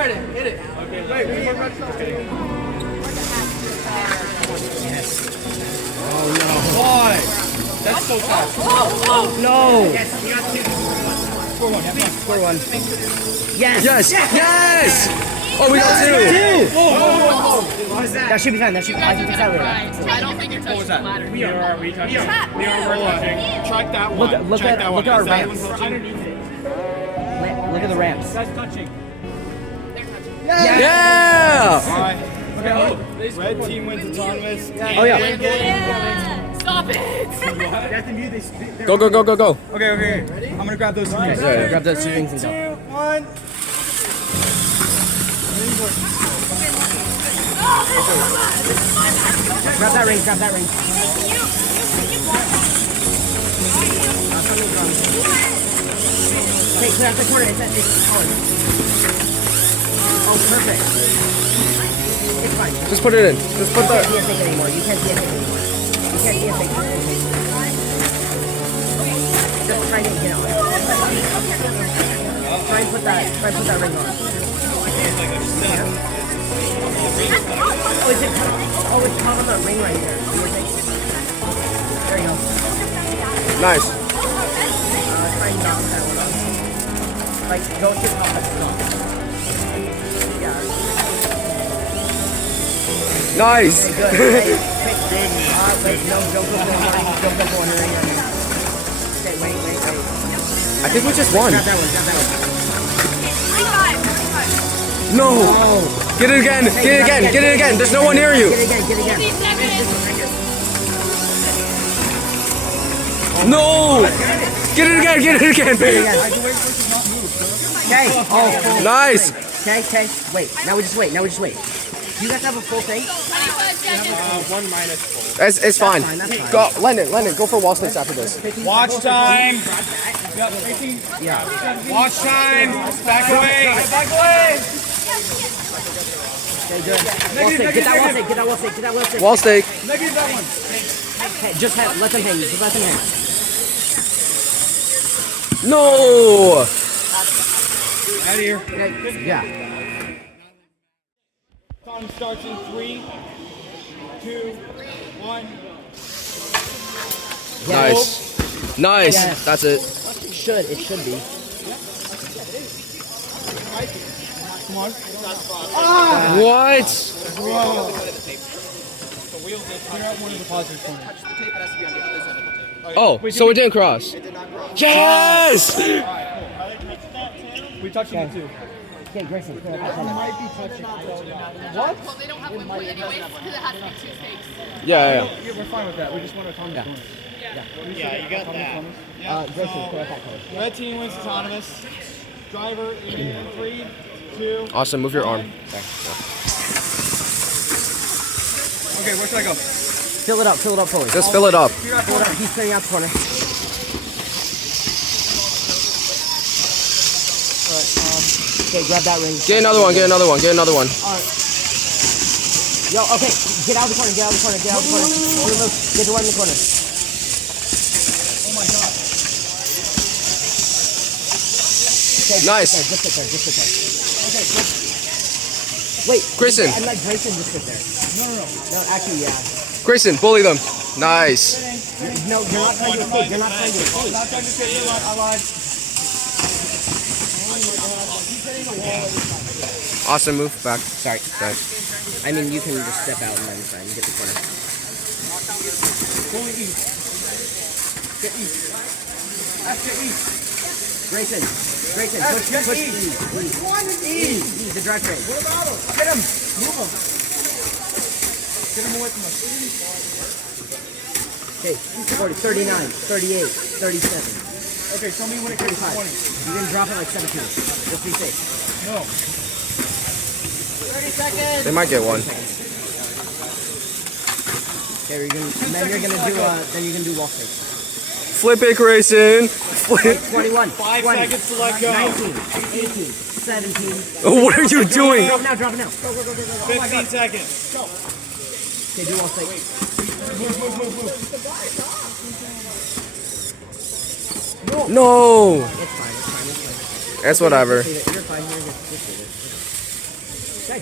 start it. Hit it. Okay. Wait, we need red start. Yes. Oh no. Why? That's so fast. No. Yes, you got two. Score one. Score one. Yes. Yes. Yes. Oh, we got two. Whoa. What is that? That should be fine. That should. I can fix that later. I don't think you're touching the ladder. We are touching. Track that one. Look at our ramps. Underneath it. Look at the ramps. That's touching. Yeah. Okay. Red team wins autonomous. Oh yeah. Stop it! Go. Okay. Ready? I'm gonna grab those three. Yeah, grab those two things and go. 2, 1. Grab that ring. Okay, clear out the corner. It's hard. Oh, perfect. It's fine. Just put it in. Just put You that. can't take it anymore. You can't see it anymore. You can't see it anymore. Just try to get out. Try and put that ring on. Oh, it's caught on the ring right there. There you go. Nice. Try and knock that one off. Like, go to the top of the top. Yeah. Nice. Okay, good. Wait, no, don't go for the ring. Don't go for the ring. Okay, wait. I think we just won. Grab that one. 25. No. Get it again. There's no one near you. Get it again. No. Get it again. Okay. Oh, Nice. okay. Wait. Now we just wait. Do you guys have a full thing? 25 seconds. 1 minus 4. It's fine. That's fine. Go, Landon. Go for wall sticks after this. Watch time. Yeah. Watch time. Back away. Okay, good. Get that wall stick. Wall stake. Negative that one. Okay, just let them hang. No. Out of here. Okay, yeah. Time starts in 3, 2, 1. Nice. Yes. That's it. It should be. Come on. What? Oh, so it didn't cross. Yes. We touched it too. Okay, Grayson. Might be touching. Well, they don't have one point anyways because it has to be 2 stakes. Yeah. Yeah, we're fine with that. We just want autonomous. Yeah. You got that. Grayson, clear that color. Red team wins autonomous. Driver in 3, 2. Awesome. Move your arm. Okay, where should I go? Fill it up fully. Just fill it up. Fill it up. He's clearing out the corner. Okay, grab that ring. Get another one. Yo, okay, get out of the corner. Move. Get the one in the corner. Oh my god. Okay, Nice. Just sit there. Okay, wait. Grayson. I'm like Grayson, just sit there. No, actually, yeah. Grayson, bully them. Nice. No, you're not trying to escape. Not trying to say you lied. Awesome. Move back. Sorry. I mean, you can just step out and then try and get the corner. Fully east. Get east. After east. Grayson, push E. the drive train. What about him? Get him. Move him. Get him away from us. Okay, 40, 39, 38, 37. Okay, show me when it gets to 20. You're going to drop it like 17. Just be safe. No. 30 seconds. They might get one. Okay, then you're gonna do wall stick. Flip it, Grayson. Flip. 21, 5 20, seconds to let go. 19, 18, 17. What are you doing? Drop it now. Go. 15 seconds. Go. Okay, do wall stick. Move. No. It's fine. That's whatever. You're fine. You're good. I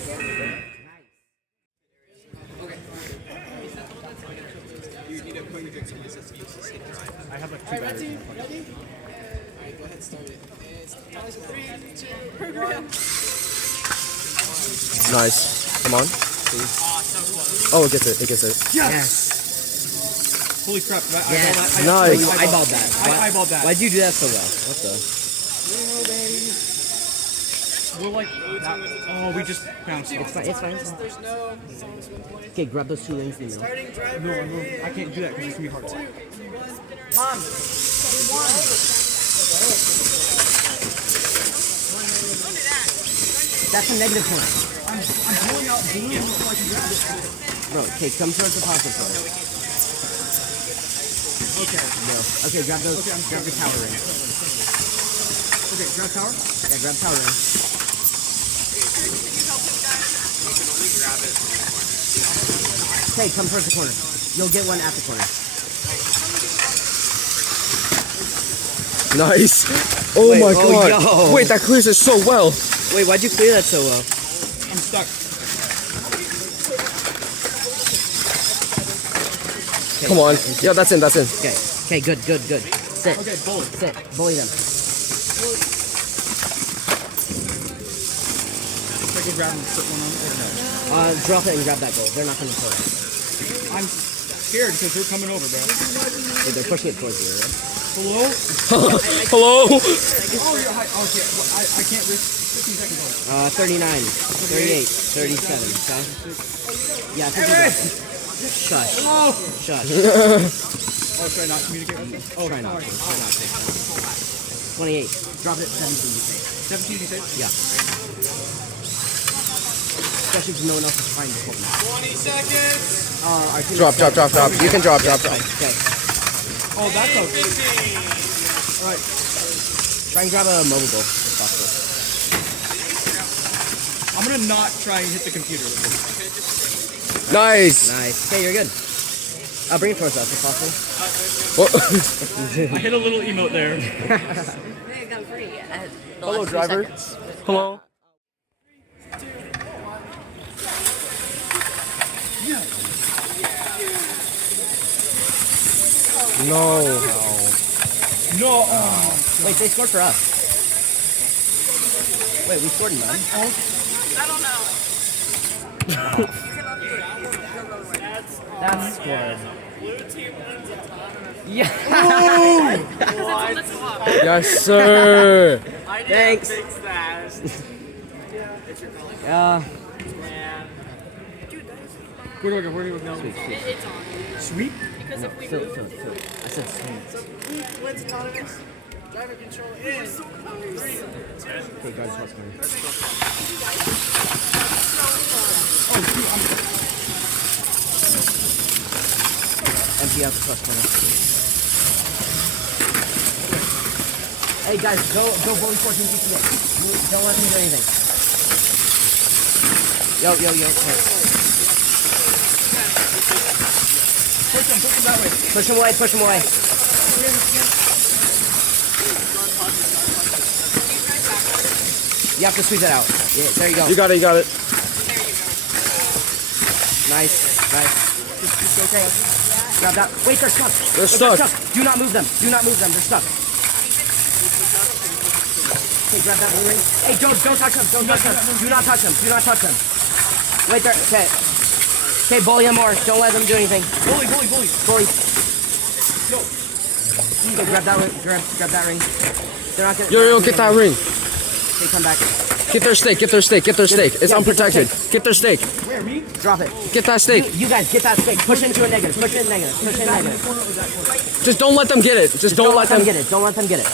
have like 2 batteries. Ready? Alright, go ahead, start it. It's 3, 2, 1. Nice. Come on. Oh, it gets it. It gets it. Yes. Holy crap! Yes. Nice. You eyeballed that. I eyeballed that. Why'd you do that so well? What the? We're like, oh, we just bounced. It's fine. It's fine. It's fine. There's no songs 1 point. Okay, grab those 2 rings in the middle. Starting driver. No, I can't do that because it's gonna be hard. Mom. That's a negative point. I'm pulling out balloons so I can grab it. Bro, okay, come towards the positive point. Okay. No. Okay, grab those. Okay, grab the tower ring. Okay, grab tower. Yeah, grab tower ring. Okay, come towards the corner. You'll get one at the corner. Nice. Oh Wait, my oh, god. yo. Wait, that clears it so well. Wait, why'd you clear that so well? I'm stuck. Okay. Come on. Yeah, that's in. That's in. Okay. Okay, good. Sit. Okay, bullet. Sit. Bully them. If I can grab and put one on or no. Drop it and grab that goal. They're not coming towards. I'm scared because they're coming over, bro. Wait, they're pushing it towards you, right? Hello? Hello? Oh, you're high. Oh, okay. Well, I can't risk 15 seconds on it. 39, 38, 37, okay? Yeah, I think you got it. Shush. Hello? Shush. Oh, should I not communicate with them? Oh, Try not to. Try not to. 28. Drop it at 17, you say. 17, you say? Yeah. Especially if no one else is trying to pull them. 20 seconds. Our team Drop. You can drop. Okay. Oh, that's okay. Alright. Try and grab a mobile goal if possible. I'm gonna not try and hit the computer. Nice. Nice. Okay, you're good. Bring it towards us if possible. Whoa. I hit a little emote there. They got free at the Hello, last few driver. seconds. Hello. No. No. Wait, they scored for us. Wait, we scored in them? I don't know. That's scored. Yeah. Because it's on the top. Yes, sir. Thanks. Where do I go? Sweet. It's on. Sweep? Because if we Phil. move, I said sweet. Wins autonomous. Driver control is 3, 2. Okay, guard plus corner. Empty out the plus corner. Hey guys, go bully 14 GTA. Don't let them do anything. Yo. Okay. Push him away. You have to squeeze that out. Yeah, there you go. You got it. Nice. Just okay. Grab that. Wait, they're stuck. They're stuck. Do not move them. They're stuck. Okay, grab that blue ring. Hey, don't touch them. Do not touch them. Wait there. Okay, bully them more. Don't let them do anything. Bully. Bully. Okay, grab that ring. They're not gonna. Yo, get that ring. Okay, come back. Get their steak. It's unprotected. Get their steak. Where, me? Drop it. Get that steak. You guys, get that stick. Push into a negative. Just don't let them get it. Don't let them get it.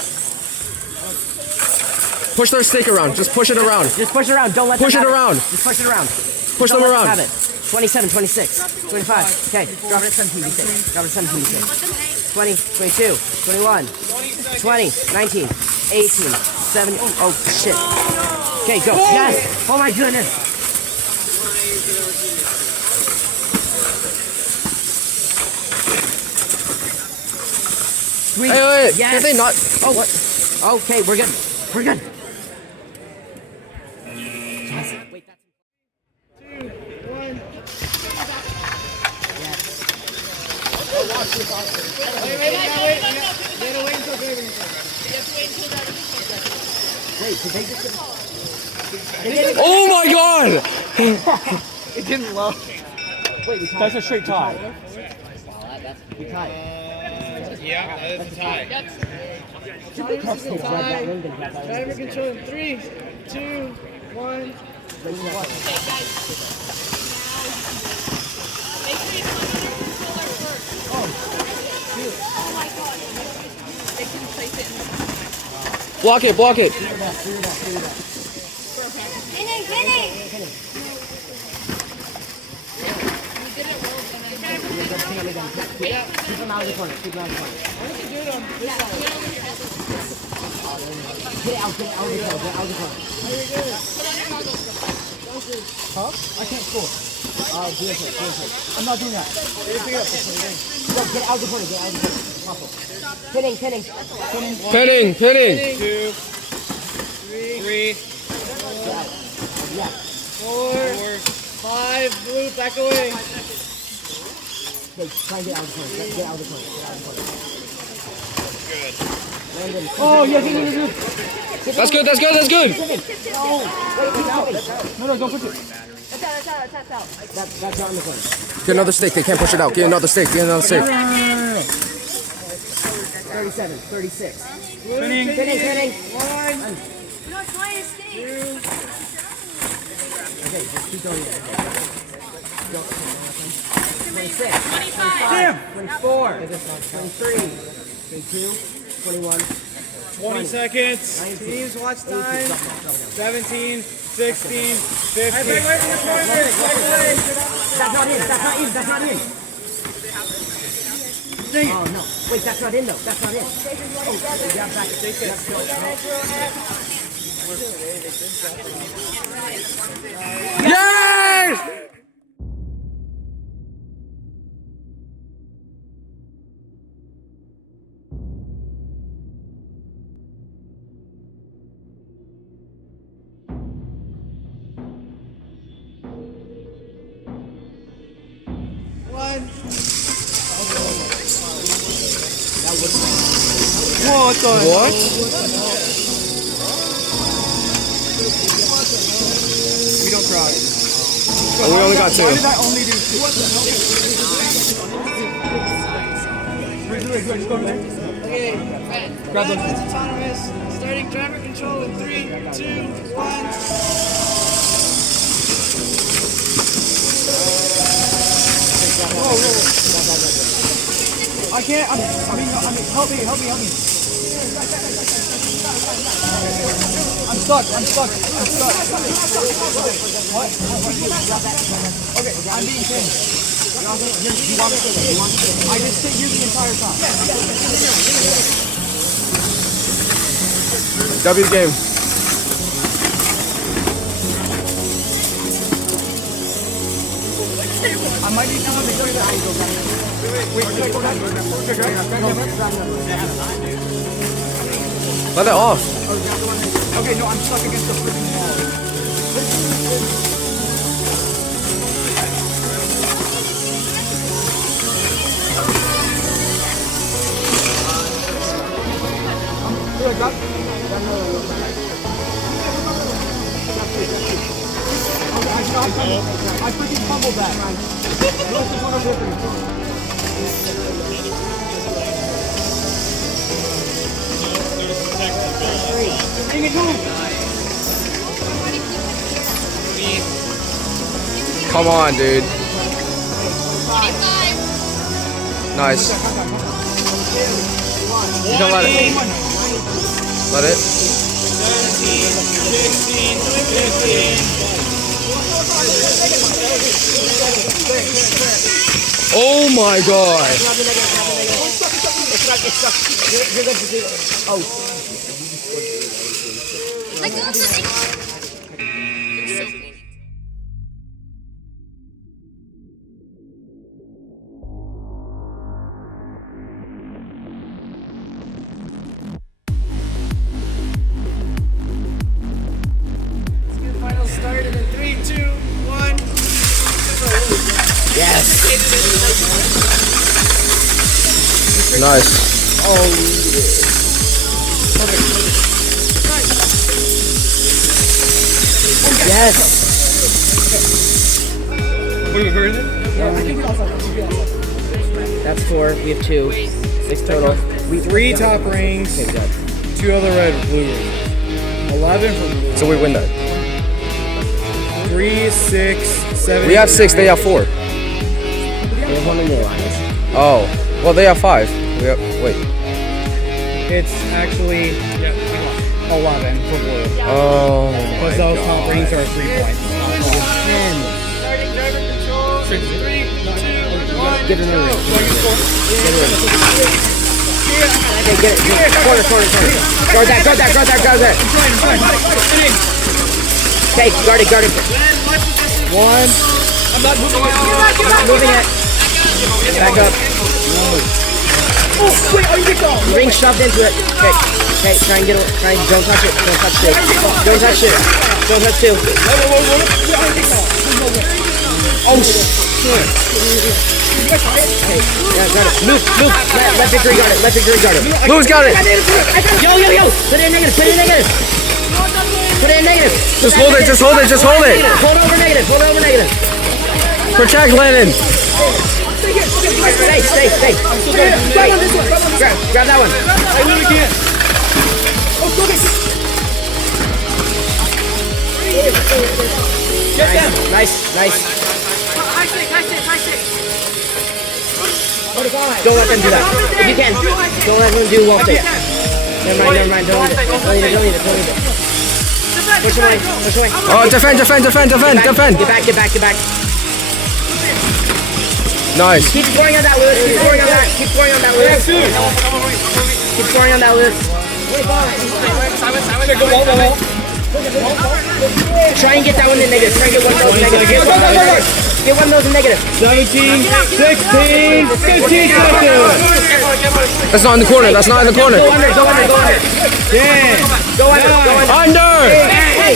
Push their steak around. Just push it around. Just push it around. Don't let Push them it have around. Just push it around. Push them Don't let around. have it. 27, 26, 25. Okay, drop it at 17, D6. Drop it at 17, D6. 20, 22, 21, 20, 19, 18, 17. Oh, shit. Okay, go. Yes. Oh, my goodness. Sweet. Wait. Yes. Can they not? Oh, what? Okay, we're good. Wait, did they just... Oh my god! It didn't load. Wait, we tied. That's a straight tie. We tied. Yeah, that is a tie. Driver control in 3, 2, 1. Okay, guys. Make sure you come on your controller first. Oh my god. They can place it in the Block it, block it. Pinning! You did it well, and I Keep them out of the corner. Keep them out of the corner. Get out of the corner. Get out of the corner. Huh? I can't score. Do it. I'm not doing that. Go, get out of the corner. Get out of the corner. Muscle. Pinning. Pinning. 2, 3, Yeah. 4, 5, blue, back away. Hey, try and get out of the corner. Get out of the corner. Good. Landon. Oh, yes. That's good. No, wait, No, don't push it. That's out. That's not in the corner. Get another stick. They can't push it out. Get another stick. 37, 36. Pinning. Pinning. 1, We're not trying to stay. 2, Okay, just keep going. Go. 26. 25. Damn. 24. 23. 22. 21. 20 seconds. 19. teams, watch 18. time. Drop down. 17, 16, 15. That's not in. Dang it. Oh, no. Wait, that's not in, though. That's not in. Oh, yeah, back. Yes! What the? What? We don't cry. Oh, we only got 2. Why did I only do 2? Just go over there. Okay, Grab Red those. Lights autonomous. Starting driver control in 3, 2, 1. I can't. I mean, help me. I'm stuck. What? Okay, I'm being pinned. You want me to? I just sit here the entire time. W the game. I might need someone to go that. Wait, go back. Let it off. Okay, no, I'm stuck against the freaking wall. I freaking fumbled that. Lewis is one over there. Dang it, move! Come on, dude. 25. Nice. You can let it. Let it. 17, 16, 15. Oh my god. Let go of the thing. Final started in 3, 2, 1. Yes. Nice. Yes. Wait, where is it? That's 4. We have 2. 6 total. 3 top rings, Okay, good. 2 other red blue rings. 11 for blue. So we win that. 3, 6, 7. We have 6, they have 4. We have 1 in the alliance. Oh, well they have 5. We have, wait. It's actually 11 for blue. Oh Because my those top God. rings are 3 points. Starting driver control. 3, 2, 1. Get in the ring. Okay, get it. Corner. Guard that. Okay, guard it. 1. I'm not moving it. Moving it. Back up. Oh, wait, are you big dog? Ring shoved into it. Okay, don't touch it. Don't touch it. Don't touch it. Don't touch 2. Oh, shit. Okay, yeah, got it. Move. Let Victory guard it. Lou's got it. Yo. Put it in negative. Just hold it. Hold over negative. Protect Lennon. Stay. Grab that one. I really can't. Get them. Nice. High stick. Don't let them do that. If you can, don't let them do wall stick. Never mind. Don't need it. Push away. Oh, defend. Get back. Nice. Keep scoring on that, Lewis. Keep scoring on that, Lewis. Try and get that one in negative. Get one of those in negative. 17, 16, 15 seconds. That's not in the corner. Go under. Under. Hey,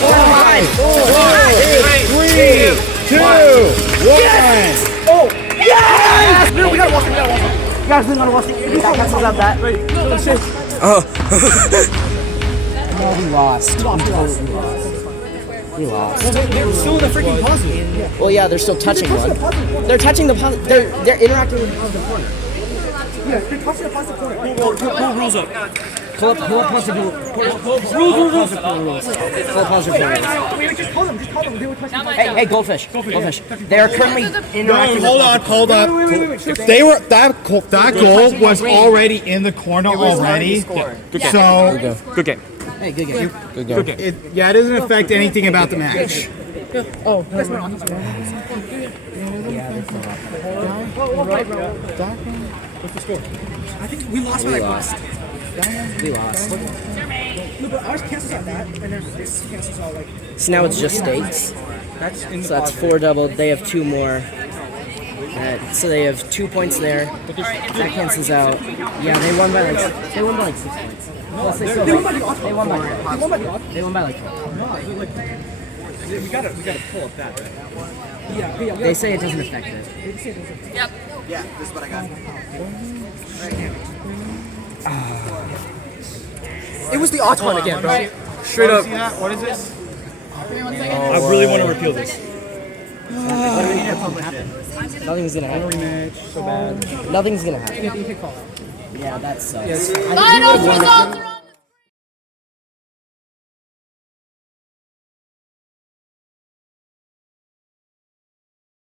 don't line. 3, 2, 1. No, we gotta walk it. Guys, we gotta walk it. That cancels out that. Oh. No, we lost. We lost. They're still in the freaking puzzle. Well, yeah, they're still touching one. They're touching the puzzle. They're interacting with the puzzle corner. Yeah, they're touching the plastic corner. Pull rules up. Pull up puzzle corner. Just call them. They were touching the Hey, goldfish. They are currently interacting. Hold up. They were that goal was already in the corner already. So Good game. Hey, good game. Good game. it doesn't affect anything about the match. Oh, that's my on. What's the score? I think we lost by like We lost. No, but ours cancels out that, and then this cancels out like. So now it's just stakes. So that's 4 doubled. They have 2 more. So they have 2 points there. That cancels out. Yeah, they won by like 6 points. Well, they won by the odd. They won by like 12. We gotta pull up that. Yeah. They say it doesn't affect it. Yep. It was the odd one again, bro. Straight up. What is this? I really want to repeal this. Nothing's gonna happen. Rematch. So bad. Nothing's gonna happen. Yeah, that sucks. Finals results are on.